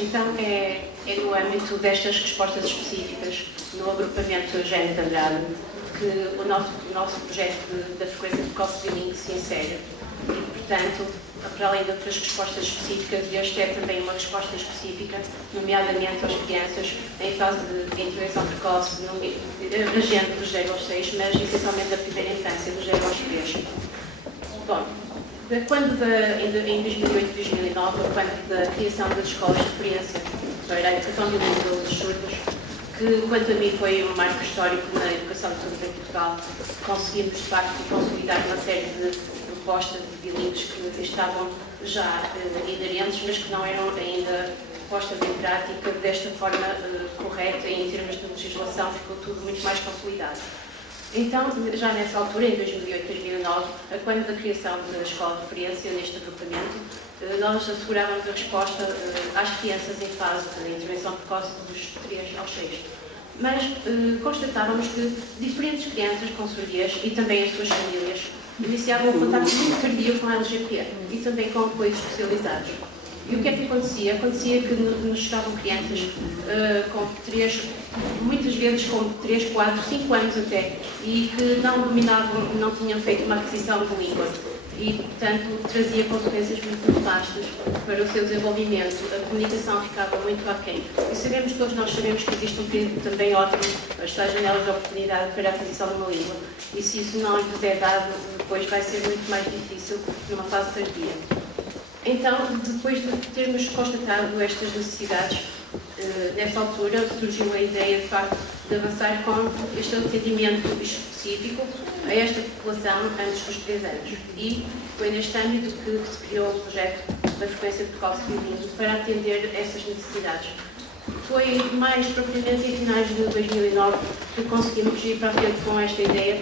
Então, é no âmbito destas respostas específicas, no agrupamento Eugênio de Andrade, que o nosso projeto da frequência precoce bilingue se insere. E, portanto, para além de outras respostas específicas, este é também uma resposta específica, nomeadamente às crianças em fase de intervenção precoce, abrangendo dos 0 aos 6, mas essencialmente da primeira infância, dos 0 aos 3. Bom, em 2008 e 2009, quando da criação das escolas de referência para a educação bilingue dos surdos, que, quanto a mim, foi um marco histórico na educação de surdos em Portugal, conseguimos, de facto, consolidar uma série de propostas de bilíngues que estavam já inerentes, mas que não eram ainda postas em prática desta forma correta, e em termos de legislação ficou tudo muito mais consolidado. Então, já nessa altura, em 2008 e 2009, quando da criação da escola de referência neste agrupamento, nós assegurávamos a resposta às crianças em fase de intervenção precoce dos 3 aos 6. Mas constatávamos que diferentes crianças com surdez e também as suas famílias iniciavam um contato muito tardio com a LGP e também com apoios especializados. E o que é que acontecia? Acontecia que nos chegavam crianças muitas vezes com 3, 4, 5 anos até, e que não dominavam, não tinham feito uma aquisição de língua. E, portanto, trazia consequências muito nefastas para o seu desenvolvimento. A comunicação ficava muito aquém. E todos nós sabemos que existe um período também ótimo, as tais janelas de oportunidade para a aquisição de uma língua. E se isso não lhes é dado, depois vai ser muito mais difícil numa fase tardia. Então, depois de termos constatado estas necessidades, nessa altura surgiu a ideia, de facto, de avançar com este atendimento específico a esta população antes dos 3 anos. E foi neste âmbito que se criou o projeto da frequência precoce bilingue para atender essas necessidades. Foi mais propriamente em finais de 2009 que conseguimos ir para a frente com esta ideia,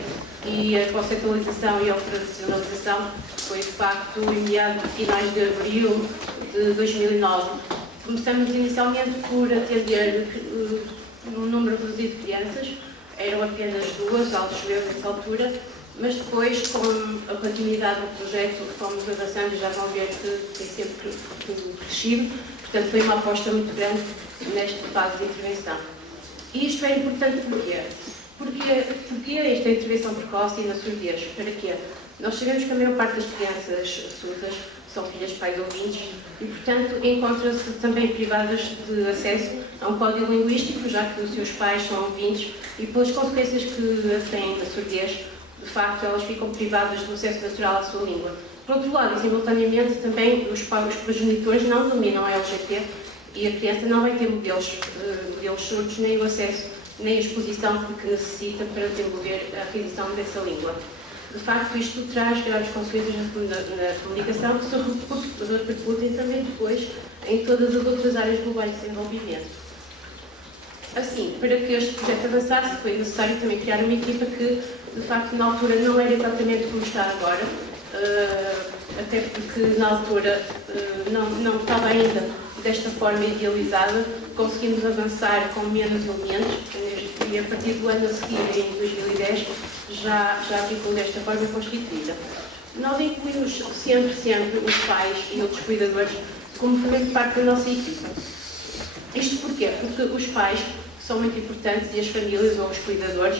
e a conceitualização e a operacionalização foi, de facto, em finais de abril de 2009. Começamos inicialmente por atender um número reduzido de crianças, eram apenas 2, aos meus nessa altura, mas depois, com a continuidade do projeto que fomos avançando, já vão ver que tem sempre crescido. Portanto, foi uma aposta muito grande nesta fase de intervenção. E isto é importante porquê? Porque esta intervenção precoce e na surdez? Para quê? Nós sabemos que a maior parte das crianças surdas são filhas de pais ouvintes e, portanto, encontram-se também privadas de acesso a um código linguístico, já que os seus pais são ouvintes, e pelas consequências que têm na surdez, de facto, elas ficam privadas do acesso natural à sua língua. Por outro lado, e simultaneamente, também os progenitores não dominam a LGP e a criança não vai ter modelos surdos, nem o acesso, nem a exposição que necessita para desenvolver a aquisição dessa língua. De facto, isto traz graves consequências na comunicação, que se repercutem também depois em todas as outras áreas globais de desenvolvimento. Assim, para que este projeto avançasse, foi necessário também criar uma equipa que, de facto, na altura não era exatamente como está agora, até porque na altura não estava ainda desta forma idealizada. Conseguimos avançar com menos elementos e a partir do ano a seguir, em 2010, já ficou desta forma constituída. Nós incluímos sempre os pais e outros cuidadores como fazendo parte da nossa equipa. Isto porquê? Porque os pais são muito importantes, e as famílias ou os cuidadores,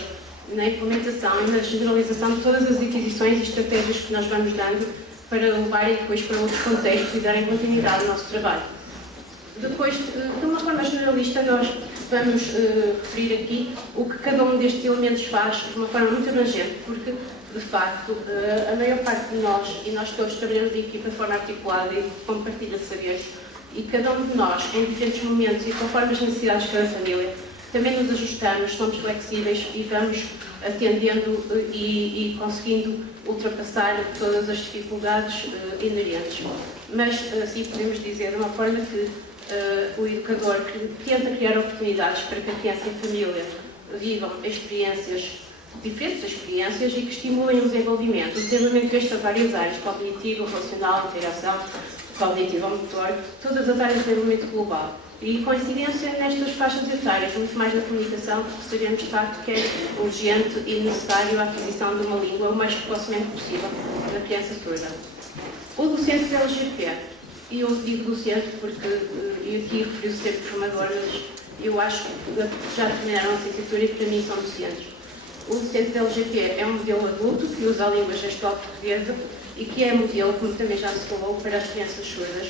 na implementação e na generalização de todas as aquisições e estratégias que nós vamos dando para levarem depois para outros contextos e darem continuidade ao nosso trabalho. Depois, de uma forma generalista, nós vamos referir aqui o que cada um destes elementos faz de uma forma muito abrangente, porque, de facto, a maior parte de nós, e nós todos trabalhamos em equipa de forma articulada e com partilha de saberes, e cada um de nós, em diferentes momentos e conforme as necessidades de cada família, também nos ajustamos, somos flexíveis e vamos atendendo e conseguindo ultrapassar todas as dificuldades inerentes. Mas, assim podemos dizer, de uma forma que o educador que tenta criar oportunidades para que a criança e a família vivam diferentes experiências e que estimulem o desenvolvimento. O desenvolvimento este a várias áreas, cognitivo, relacional, interação, cognitivo, motor, todas as áreas de desenvolvimento global. E coincidência nestas faixas etárias, muito mais na comunicação, porque sabemos de facto que é urgente e necessário a aquisição de uma língua o mais precocemente possível na criança surda. O docente da LGP E eu digo docente porque, e aqui refiro-se sempre formadoras, eu acho que já terminaram a licenciatura e para mim são docentes. O docente da LGP é um modelo adulto que usa a língua gestual portuguesa e que é modelo, como também já se falou, para as crianças surdas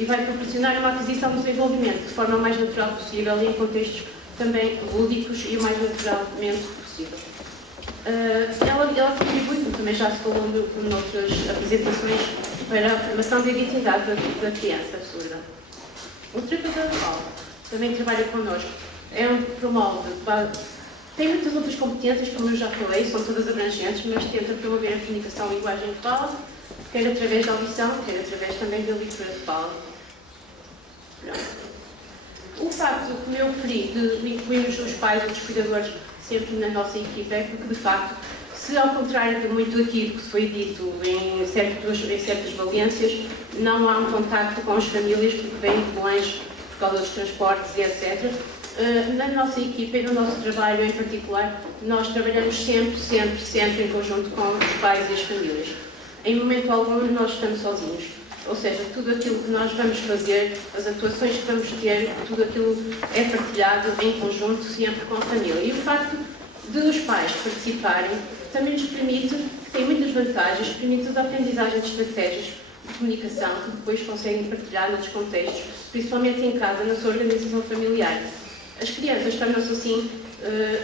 e vai proporcionar uma aquisição do desenvolvimento de forma mais natural possível e em contextos também lúdicos e o mais naturalmente possível. Ela contribui, como também já se falou noutras apresentações, para a formação da identidade da criança surda. O terapeuta de fala também trabalha connosco. É um promove, tem muitas outras competências, como eu já falei, são todas abrangentes, mas tenta promover a comunicação em linguagem de fala, quer através da audição, quer através também da leitura de fala. O facto, como eu referi, de incluirmos os pais e os cuidadores sempre na nossa equipa é porque, de facto, se ao contrário de muito aquilo que se foi dito em certas valências, não há um contacto com as famílias porque vêm de longe por causa dos transportes e etc. Na nossa equipa e no nosso trabalho em particular, nós trabalhamos sempre em conjunto com os pais e as famílias. Em momento algum nós estamos sozinhos. Ou seja, tudo aquilo que nós vamos fazer, as atuações que vamos ter, tudo aquilo é partilhado em conjunto, sempre com a família. E o facto de os pais participarem também nos permite, tem muitas vantagens, permite a aprendizagem de estratégias de comunicação que depois conseguem partilhar noutros contextos, principalmente em casa, na sua organização familiar. As crianças tornam-se assim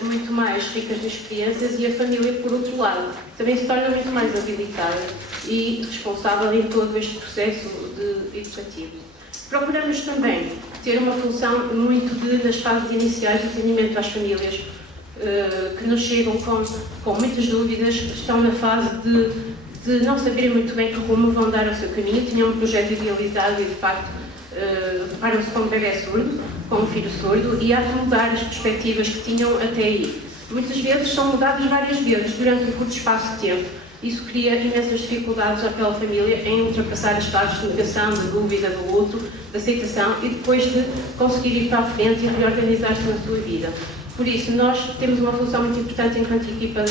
muito mais ricas de experiências e a família, por outro lado, também se torna muito mais habilitada e responsável em todo este processo educativo. Procuramos também ter uma função muito nas fases iniciais de atendimento às famílias que nos chegam com muitas dúvidas, estão na fase de não saberem muito bem que rumo vão dar ao seu caminho, tinham um projeto idealizado e, de facto, deparam-se com um bebê surdo, com um filho surdo, e há de mudar as perspectivas que tinham até aí. Muitas vezes são mudadas várias vezes, durante um curto espaço de tempo. Isso cria imensas dificuldades àquela família em ultrapassar as fases de negação, de dúvida, do luto, de aceitação e depois de conseguir ir para a frente e reorganizar-se na sua vida. Por isso, nós temos uma função muito importante enquanto equipa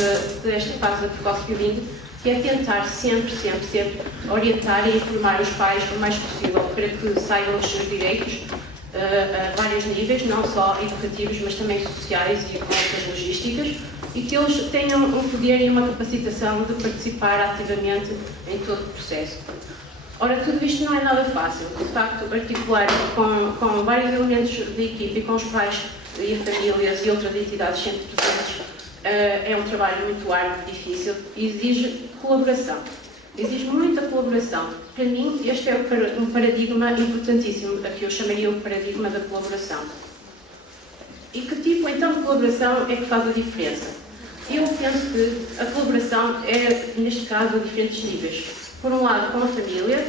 desta fase da precoce bilingue, que é tentar sempre orientar e informar os pais o mais possível para que saibam os seus direitos a vários níveis, não só educativos, mas também sociais e com outras logísticas, e que eles tenham um poder e uma capacitação de participar ativamente em todo o processo. Ora, tudo isto não é nada fácil. De facto, articular com vários elementos da equipe e com os pais e famílias e outras entidades sempre presentes é um trabalho muito árduo, difícil e exige colaboração. Exige muita colaboração. Para mim, este é um paradigma importantíssimo, a que eu chamaria o paradigma da colaboração. E que tipo, então, de colaboração é que faz a diferença? Eu penso que a colaboração é, neste caso, a diferentes níveis. Por um lado, com a família,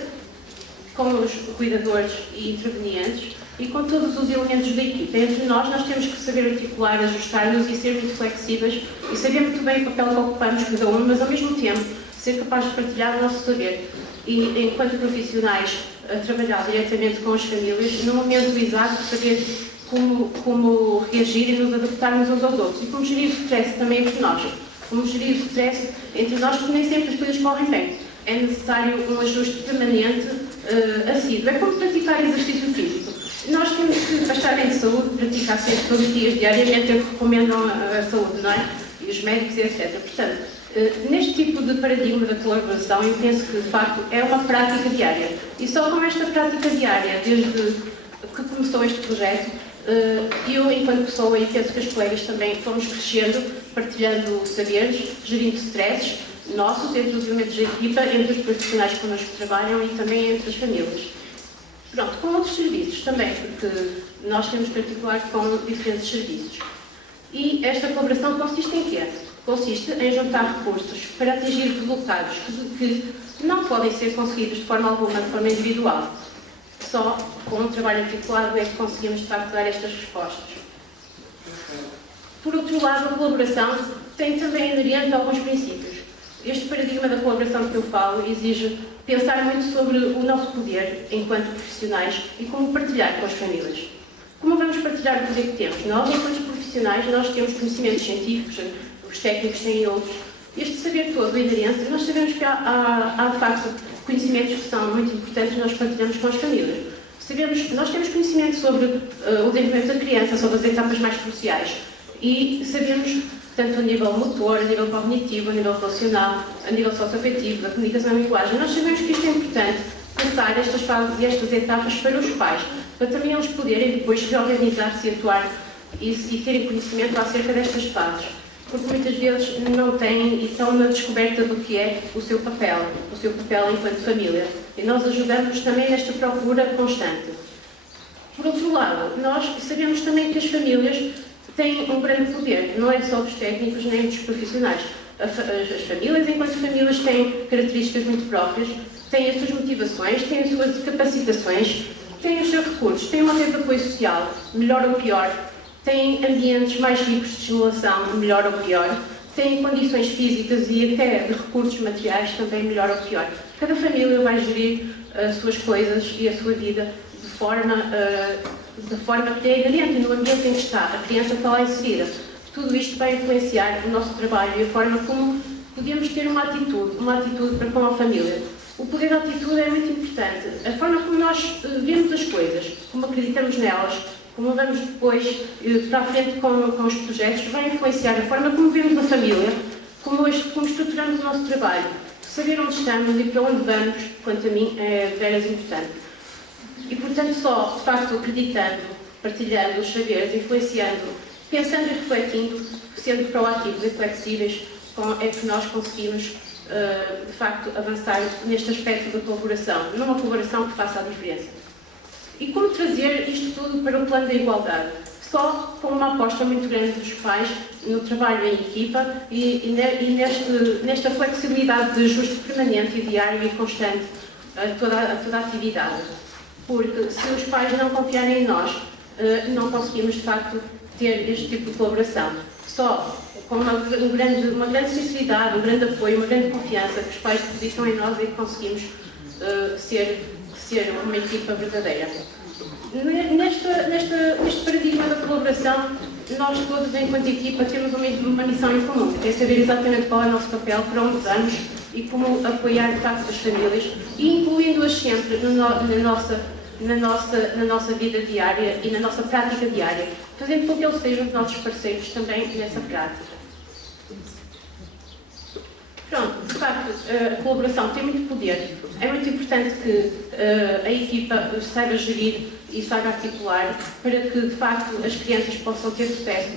com os cuidadores e intervenientes e com todos os elementos da equipa. Entre nós temos que saber articular, ajustar-nos e ser muito flexíveis e saber muito bem o papel que ocupamos cada um, mas, ao mesmo tempo, ser capaz de partilhar o nosso saber. E, enquanto profissionais, trabalhar diretamente com as famílias, no momento exato, saber como reagir e nos adaptarmos uns aos outros. E como gerir o stress também entre nós. Como gerir o stress entre nós, porque nem sempre as coisas correm bem. É necessário um ajuste permanente, assíduo. É como praticar exercício físico. Nós temos que, para estar em saúde, praticar sempre todos os dias, diariamente, é o que recomendam a saúde, não é? E os médicos, etc. Portanto, neste tipo de paradigma da colaboração, eu penso que, de facto, é uma prática diária. E só com esta prática diária, desde que começou este projeto, eu, enquanto pessoa, e penso que as colegas também, fomos crescendo, partilhando saberes, gerindo stresses nossos, entre os elementos da equipa, entre os profissionais que connosco trabalham e também entre as famílias. Pronto, com outros serviços também, porque nós temos que articular com diferentes serviços. E esta colaboração consiste em quê? Consiste em juntar recursos para atingir resultados que não podem ser conseguidos de forma alguma, de forma individual. Só com um trabalho articulado é que conseguimos, de facto, dar estas respostas. Por outro lado, a colaboração tem também inerente alguns princípios. Este paradigma da colaboração que eu falo exige pensar muito sobre o nosso poder enquanto profissionais e como partilhar com as famílias. Como vamos partilhar o poder que temos? Nós, enquanto profissionais, nós temos conhecimentos científicos, os técnicos têm outros. Este saber todo inerente, nós sabemos que há de facto conhecimentos que são muito importantes nós partilhamos com as famílias. Nós temos conhecimento sobre o desenvolvimento da criança, sobre as etapas mais cruciais e sabemos, tanto a nível motor, a nível cognitivo, a nível relacional, a nível socioafetivo, da comunicação e linguagem, nós sabemos que isto é importante, passar estas fases e estas etapas para os pais, para também eles poderem depois reorganizar-se e atuar e terem conhecimento acerca destas fases. Porque muitas vezes não têm e estão na descoberta do que é o seu papel enquanto família. E nós ajudamos também nesta procura constante. Por outro lado, nós sabemos também que as famílias têm um grande poder, não é só dos técnicos nem dos profissionais. As famílias, enquanto famílias, têm características muito próprias, têm as suas motivações, têm as suas capacitações, têm os seus recursos, têm uma rede de apoio social, melhor ou pior, têm ambientes mais ricos de estimulação, melhor ou pior, têm condições físicas e até de recursos materiais, também melhor ou pior. Cada família vai gerir as suas coisas e a sua vida de forma que é inerente no ambiente em que está, a criança está lá inserida. Tudo isto vai influenciar o nosso trabalho e a forma como podemos ter uma atitude para com a família. O poder da atitude é muito importante. A forma como nós vemos as coisas, como acreditamos nelas, como vamos depois para a frente com os projetos, vai influenciar a forma como vemos a família, como estruturamos o nosso trabalho. Saber onde estamos e para onde vamos, quanto a mim, é veras importante. E, portanto, só, de facto, acreditando, partilhando os saberes, influenciando, pensando e refletindo, sendo proativos e flexíveis, é que nós conseguimos, de facto, avançar neste aspecto da colaboração, numa colaboração que faça a diferença. E como trazer isto tudo para o plano da igualdade? Só com uma aposta muito grande dos pais no trabalho em equipa e nesta flexibilidade de ajuste permanente e diário e constante a toda a atividade. Porque se os pais não confiarem em nós, não conseguimos, de facto, ter este tipo de colaboração. Só com uma grande sinceridade, um grande apoio, uma grande confiança que os pais depositam em nós é que conseguimos ser uma equipa verdadeira. Neste paradigma da colaboração, nós todos, enquanto equipa, temos uma missão em comum, que é saber exatamente qual é o nosso papel, para onde vamos e como apoiar, de facto, as famílias, incluindo-as sempre na nossa vida diária e na nossa prática diária, fazendo com que eles sejam os nossos parceiros também nessa prática. Pronto, de facto, a colaboração tem muito poder. É muito importante que a equipa saiba gerir e saiba articular para que, de facto, as crianças possam ter sucesso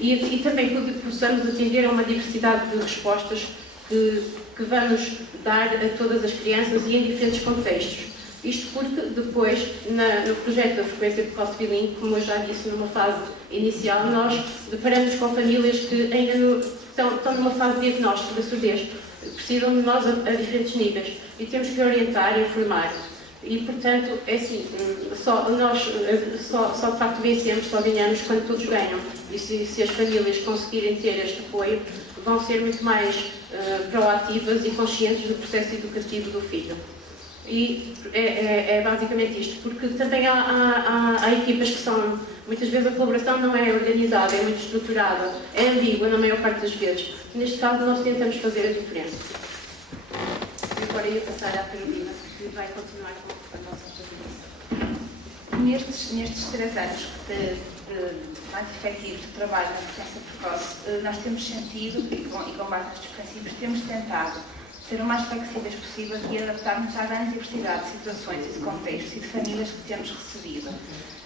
e também que possamos atender a uma diversidade de respostas que vamos dar a todas as crianças e em diferentes contextos. Isto porque depois, no projeto da frequência precoce bilíngue, como eu já disse numa fase inicial, nós deparamos com famílias que ainda estão numa fase de diagnóstico da surdez, precisam de nós a diferentes níveis e temos que orientar e informar. E, portanto, é assim, nós só de facto vencemos, só ganhamos quando todos ganham. E se as famílias conseguirem ter este apoio, vão ser muito mais proativas e conscientes do processo educativo do filho. E é basicamente isto, porque também há equipas que são, muitas vezes a colaboração não é organizada, é muito estruturada, é ambígua na maior parte das vezes. Neste caso nós tentamos fazer a diferença. E agora eu ia passar à Carolina, que vai continuar com a nossa apresentação. Nestes 3 anos mais efetivos de trabalho na frequência precoce, nós temos sentido, e com base nestes princípios, temos tentado ser o mais flexíveis possíveis e adaptarmos à grande diversidade de situações e de contextos e de famílias que temos recebido.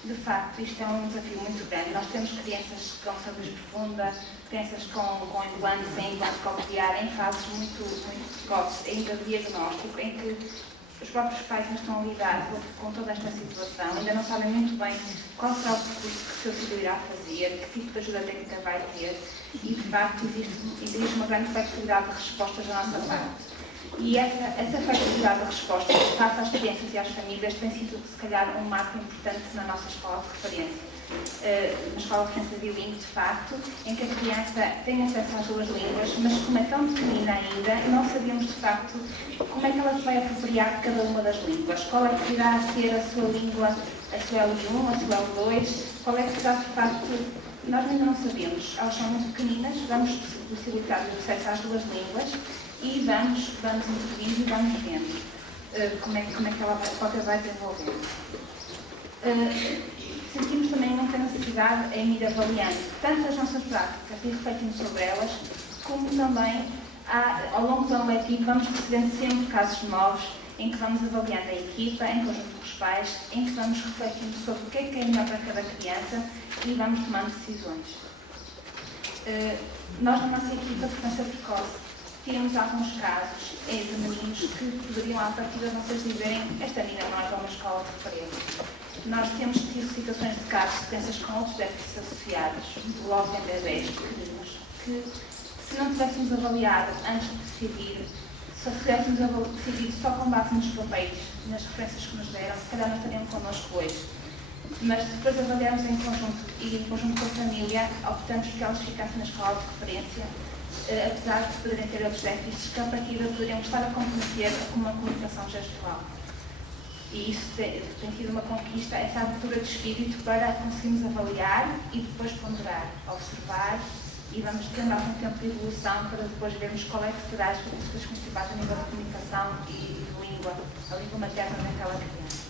De facto, isto é um desafio muito grande. Nós temos crianças com surdez profunda, crianças com implantes, sem implante coclear, em fases muito precoces, ainda de diagnóstico, em que os próprios pais não estão a lidar com toda esta situação, ainda não sabem muito bem qual será o percurso que o seu filho irá fazer, que tipo de ajuda técnica vai ter, e de facto existe uma grande flexibilidade de respostas da nossa parte. E essa flexibilidade de respostas face às crianças e às famílias tem sido, se calhar, um marco importante na nossa escola de referência. Na escola de referência bilíngue, de facto, em que a criança tem acesso às 2 línguas, mas como é tão pequenina ainda, não sabemos, de facto, como é que ela se vai apropriar de cada uma das línguas. Qual é que irá ser a sua língua, a sua L1, a sua L2, qual é que será, de facto, nós ainda não sabemos. Elas são muito pequeninas, vamos possibilitar o acesso às 2 línguas, e vamos introduzindo e vamos vendo. como é que ela própria vai desenvolver. Sentimos também muita necessidade em ir avaliando tanto as nossas práticas e refletindo sobre elas, como também ao longo do ano letivo vamos recebendo sempre casos novos em que vamos avaliando a equipa, em conjunto com os pais, em que vamos refletindo sobre o que é melhor para cada criança e vamos tomando decisões. Nós, na nossa equipa de frequência precoce, temos alguns casos de meninos que poderiam, à partida, vocês dizerem: esta menina não é para uma escola de referência. Nós temos tido situações de casos de crianças com outros déficits associados, logo em bebés pequeninos, que, se não tivéssemos avaliado antes de decidir, se tivéssemos decidido só com base nos papéis, nas referências que nos deram, se calhar não estariam connosco hoje. Mas depois avaliamos em conjunto e em conjunto com a família, optamos que elas ficassem na escola de referência, apesar de poderem ter outros déficits que, à partida, poderiam estar a comprometer uma comunicação gestual. E isso tem sido uma conquista, essa abertura de espírito para conseguirmos avaliar e depois ponderar, observar, e vamos tendo algum tempo de evolução para depois vermos qual é que será as características principais a nível de comunicação e de língua, a língua materna daquela criança.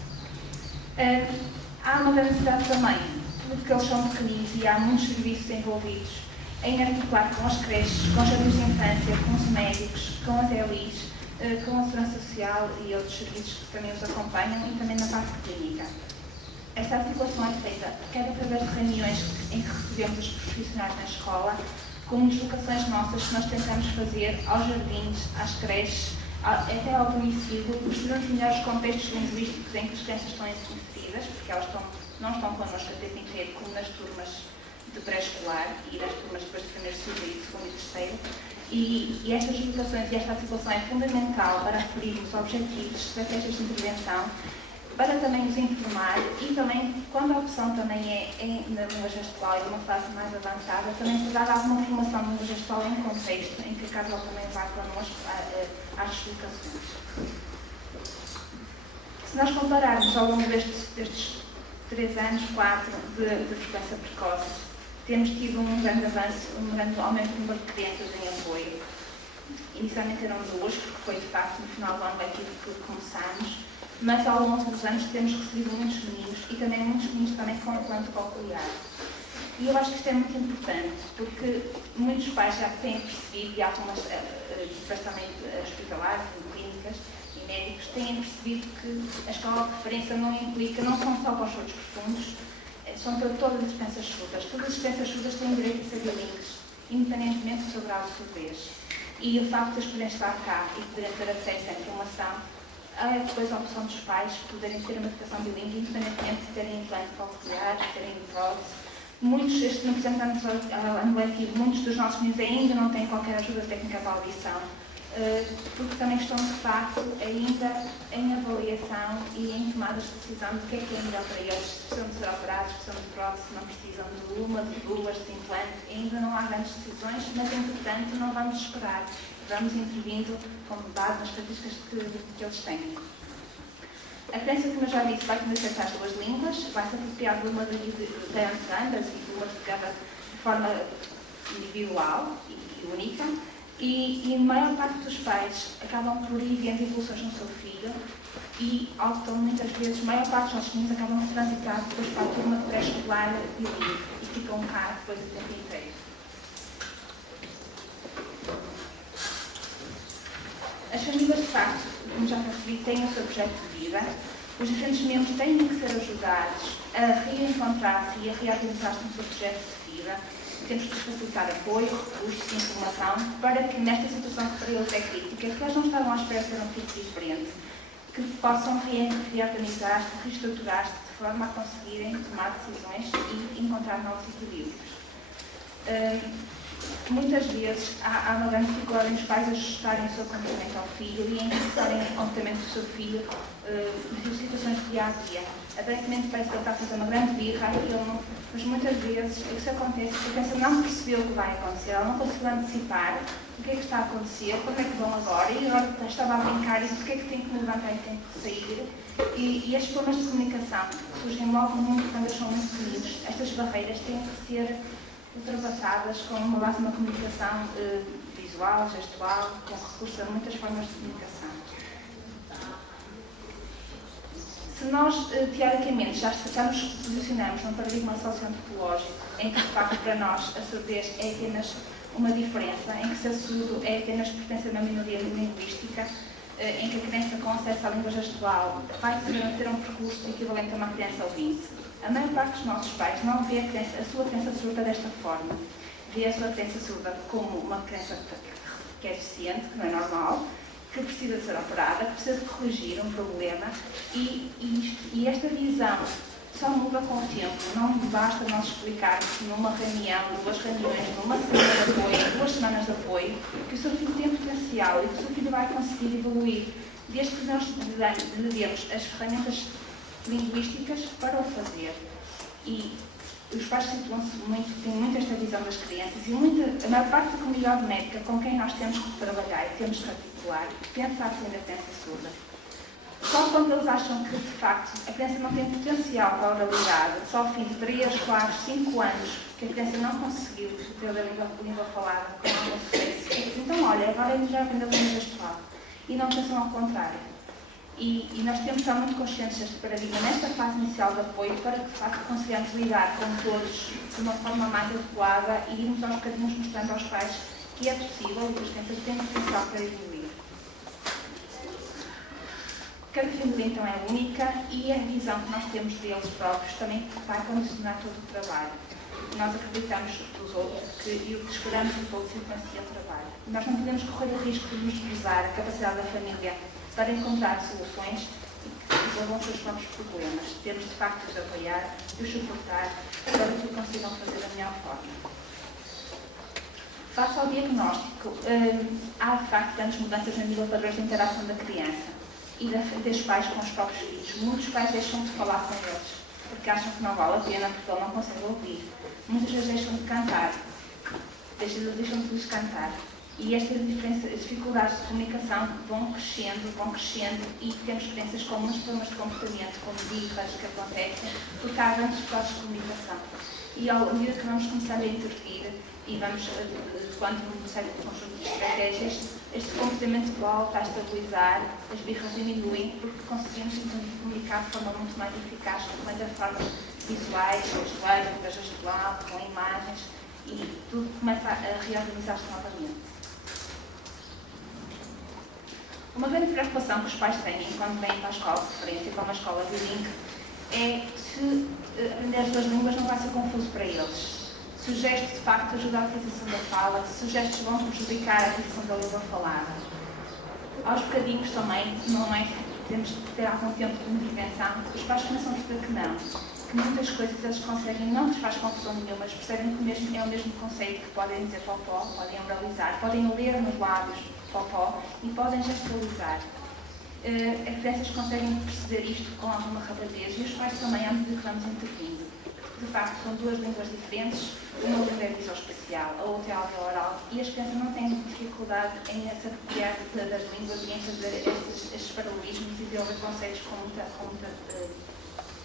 Há uma grande necessidade também, porque eles são pequeninos e há muitos serviços envolvidos, em articular com as creches, com os jardins de infância, com os médicos, com as ELIs, com a Segurança Social e outros serviços que também os acompanham e também na parte clínica. Esta articulação é feita quer através de reuniões em que recebemos os profissionais na escola, como deslocações nossas que nós tentamos fazer aos jardins, às creches, até ao domicílio, percebemos melhor os contextos linguísticos em que as crianças estão inseridas, porque elas não estão connosco a tempo inteiro, como nas turmas de pré-escolar e nas turmas depois de primeiro ciclo, segundo e terceiro. E estas deslocações e esta articulação é fundamental para aferirmos objetivos, estratégias de intervenção, para também nos informar e também, quando a opção também é na língua gestual e numa fase mais avançada, também se dá alguma formação na língua gestual em contexto, em que a Carla também vai connosco às deslocações. Se nós compararmos ao longo destes 3 anos, 4 de frequência precoce, temos tido um grande avanço, um grande aumento do número de crianças em apoio. Inicialmente eram 2, porque foi de facto no final do ano letivo que começámos, mas ao longo dos anos temos recebido muitos meninos e também muitos meninos também com implante coclear. E eu acho que isto é muito importante, porque muitos pais já têm percebido, e algumas equipas também hospitalares, clínicas e médicos, têm percebido que a escola de referência não implica, não são só para os surdos profundos, são para todas as crianças surdas. Todas as crianças surdas têm direito a ser bilíngues, independentemente do seu grau de surdez. E o facto de eles poderem estar cá e poderem ter acesso à informação, é depois a opção dos pais poderem ter uma educação bilíngue, independentemente de terem implante coclear, de terem prótese. Muitos, este no presente ano letivo, muitos dos nossos meninos ainda não têm qualquer ajuda técnica para a audição, porque também estão, de facto, ainda em avaliação e em tomadas de decisão do que é melhor para eles, se precisam de ser operados, se precisam de prótese, se não precisam de uma, de 2, de implante. Ainda não há grandes decisões, mas, entretanto, não vamos esperar. Vamos intervindo com base nas estatísticas que eles têm. A criança, como eu já disse, vai ter acesso às 2 línguas, vai ser apropriado de uma de ambas e de uma de cada de forma individual e única. E a maior parte dos pais acabam por ir vendo evoluções no seu filho e optam muitas vezes, a maior parte dos nossos meninos acabam por transitar depois para a turma de pré-escolar e ficam cá depois do tempo inteiro. As famílias, de facto, como já referi, têm o seu projeto de vida. Os diferentes membros têm que ser ajudados a reencontrar-se e a reabilitar-se no seu projeto de vida. Temos que facilitar apoio, recursos e informação para que, nesta situação que para eles é crítica, que eles não estavam à espera de ter um tipo diferente, que possam reorganizar-se, reestruturar-se de forma a conseguirem tomar decisões e encontrar novos equilíbrios. Muitas vezes há uma grande dificuldade em os pais ajustarem o seu comportamento ao filho e em ajustarem o comportamento do seu filho em situações de dia a dia. Aparentemente parece que ele está a fazer uma grande birra, mas muitas vezes isso acontece porque a criança não percebeu o que vai acontecer, ela não conseguiu antecipar o que é que está a acontecer, quando é que vão agora, e agora estava a brincar e porque é que tem que me levantar e tem que sair. E estes problemas de comunicação que surgem logo muito quando eles são muito pequeninos, estas barreiras têm que ser ultrapassadas com uma base de uma comunicação visual, gestual, com recurso a muitas formas de comunicação. Se nós, teoricamente, já nos posicionamos num paradigma socioantropológico em que, de facto, para nós, a surdez é apenas uma diferença, em que ser surdo é apenas pertencer a uma minoria linguística, em que a criança com acesso à língua gestual vai ter um percurso equivalente a uma criança ouvinte. A maior parte dos nossos pais não vê a sua criança surda desta forma. Vê a sua criança surda como uma criança que é deficiente, que não é normal, que precisa de ser operada, que precisa de corrigir um problema e esta visão só muda com o tempo. Não basta nós explicarmos numa reunião, 2 reuniões, numa semana de apoio, 2 semanas de apoio, que o seu filho tem potencial e que o seu filho vai conseguir evoluir, desde que nós lhe demos as ferramentas linguísticas para o fazer. E os pais situam-se muito, têm muito esta visão das crianças e a maior parte da comunidade médica com quem nós temos que trabalhar e temos que articular, pensa assim na criança surda. Só quando eles acham que, de facto, a criança não tem potencial para a oralidade, só ao fim de 3, 4, 5 anos, que a criança não conseguiu ter a língua falada com alguma sucesso, então, olha, agora ele já aprende a língua gestual. E não pensam ao contrário. E nós temos que estar muito conscientes deste paradigma nesta fase inicial de apoio para que, de facto, consigamos lidar com todos de uma forma mais adequada e irmos aos bocadinhos mostrando aos pais que é possível e que as crianças têm potencial para evoluir. Cada família, então, é única e a visão que nós temos deles próprios também vai condicionar todo o trabalho. Nós acreditamos dos outros e o que esperamos dos outros influencia o trabalho. Nós não podemos correr o risco de nos cruzar a capacidade da família para encontrar soluções que resolvam os seus próprios problemas. Temos, de facto, de os apoiar, de os suportar, para que consigam fazer da melhor forma. Face ao diagnóstico, há, de facto, grandes mudanças no nível de padrões de interação da criança e dos pais com os próprios filhos. Muitos pais deixam de falar com eles, porque acham que não vale a pena, porque ele não consegue ouvir. Muitas vezes deixam de cantar, deixam de lhes cantar. E estas dificuldades de comunicação vão crescendo e temos crianças com muitos problemas de comportamento, como birras que acontecem, porque há grandes dificuldades de comunicação. E à medida que vamos começar a intervir e vamos, quando um certo conjunto de estratégias, este comportamento volta a estabilizar, as birras diminuem, porque conseguimos comunicar de forma muito mais eficaz, com formas visuais, gestuais, gestual, com imagens, e tudo começa a reorganizar-se novamente. Uma grande preocupação que os pais têm quando vêm para a escola de referência, como a escola bilingue, é se aprender as 2 línguas não vai ser confuso para eles. Se o gesto, de facto, ajuda a aquisição da fala, se os gestos vão prejudicar a aquisição da língua falada. Aos bocadinhos também, não é? Temos que ter algum tempo de intervenção. Os pais começam a perceber que não. Que muitas coisas eles conseguem, não lhes faz confusão nenhuma, mas percebem que é o mesmo conceito, que podem dizer popó, podem oralizar, podem ler nos lábios popó e podem gestualizar. As crianças conseguem perceber isto com alguma rapidez e os pais também, à medida que vamos intervindo. De facto, são 2 línguas diferentes, uma língua é visoespacial, a outra é alveoral, e as crianças não têm dificuldade em se apropriar das línguas e em fazer estes paralelismos e desenvolver conceitos com muita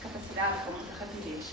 capacidade, com muita rapidez.